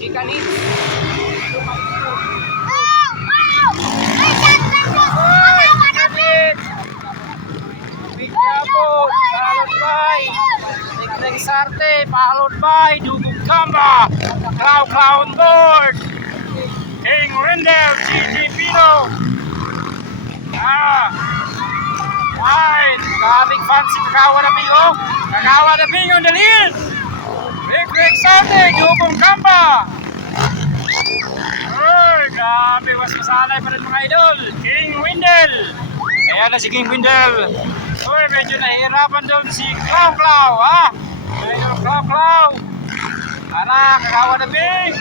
Chicken Eats. Big Yapon, followed by Nek Sarte, followed by Dugong Gamba, Clow on board, King Rendel, GG Pino. Right, daming fancy Kagawa na Bingo. Kagawa na Bingo on the lead. Nek Sarte, Dugong Gamba. Grabe, mas masanay pa rin mga idol. King Wendel. Ayan na si King Wendel. Uy, medyo nahihirapan doon si Clow, ha? Ayun, Clow. Ana, Kagawa na Bing.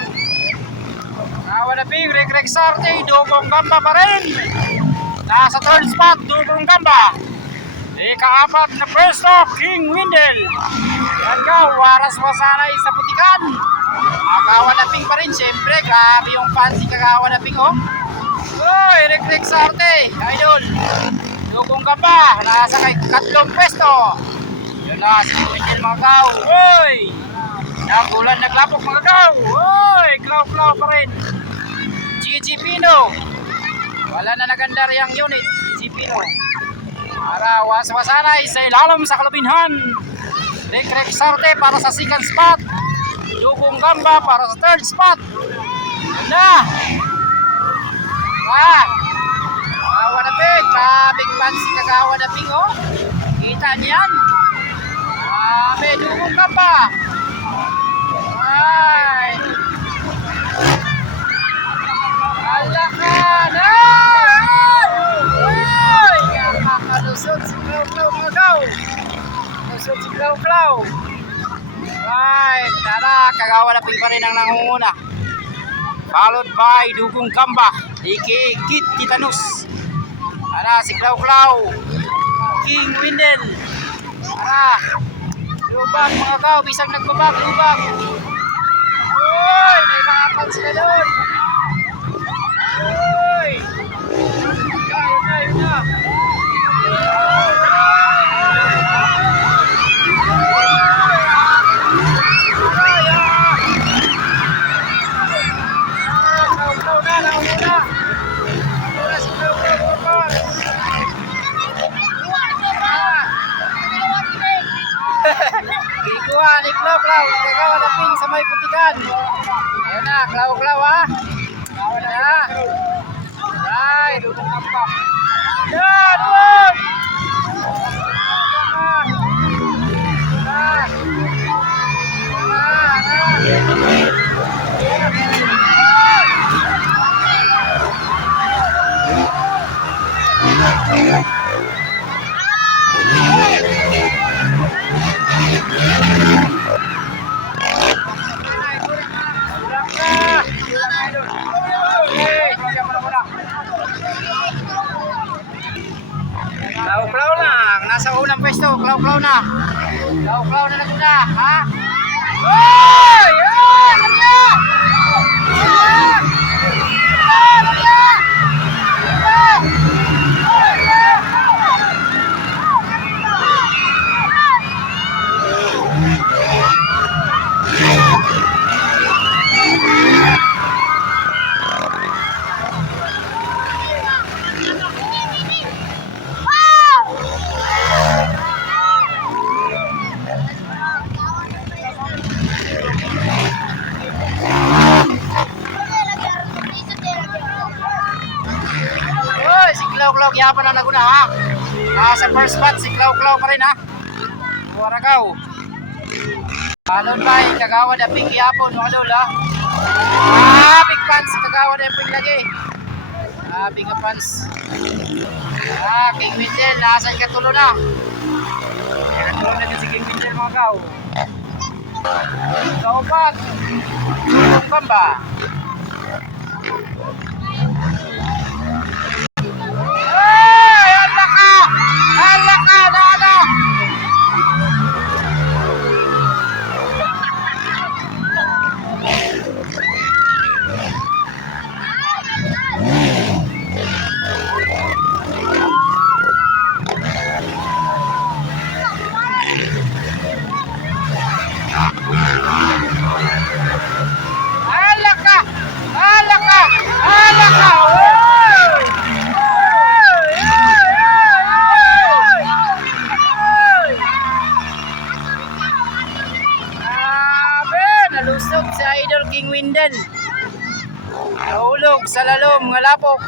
Kagawa na Bing, Rek Sarte, Dugong Gamba pa rin. Nasa third spot, Dugong Gamba. Ika-apat na pwesto, King Wendel. Yan ka, waras masanay sa putikan. Kagawa na Bing pa rin, siyempre. Grabe yung fancy Kagawa na Bing, oh. Uy, Rek Sarte, idol. Dugong Gamba, nasa kay katlong pwesto. Yun na, si Wendel mga kaw. Uy! Nakulan naglapok mga kaw. Uy! Clow pa rin. GG Pino. Wala na nagandar yung unit. GG Pino. Para wasanay sa ilalim sa kalabinhan. Rek Sarte para sa second spot. Dugong Gamba para sa third spot. Yun na. Kagawa na Bing, grabing fancy Kagawa na Bing, oh. Kita niyan. Grabe, Dugong Gamba. Ay. Alakan. Ay. Nakakalusot si Clow mga kaw. Lusot si Clow. Ay, tara, Kagawa na Bing pa rin ang nangunguna. Followed by Dugong Gamba, aka Kit Titanus. Ara, si Clow, King Wendel. Ara, lubak mga kaw, bisang nagbabak, lubak. Uy, may makapan sila doon. Uy, yun na. Ikuha ni Clow, Kagawa na Bing sa may putikan. Ayan na, Clow, ha. Kagawa na. Ay, Dugong Gamba. Yan, wag! Clow lang, nasa unang pwesto, Clow na. Clow na naguna, ha? Uy! Clow, yapon na naguna, ha? Sa first spot, si Clow pa rin, ha? Waragaw. Alon ba, Kagawa na Bing yapon, mga lol, ha? Big fans, Kagawa na Bing lagi. Big fans. King Wendel, nasa ikatulo na. Ikatulo na si King Wendel, mga kaw. Kaupat. Dugong Gamba. Windel. Nahulog sa lalom, nga lapok.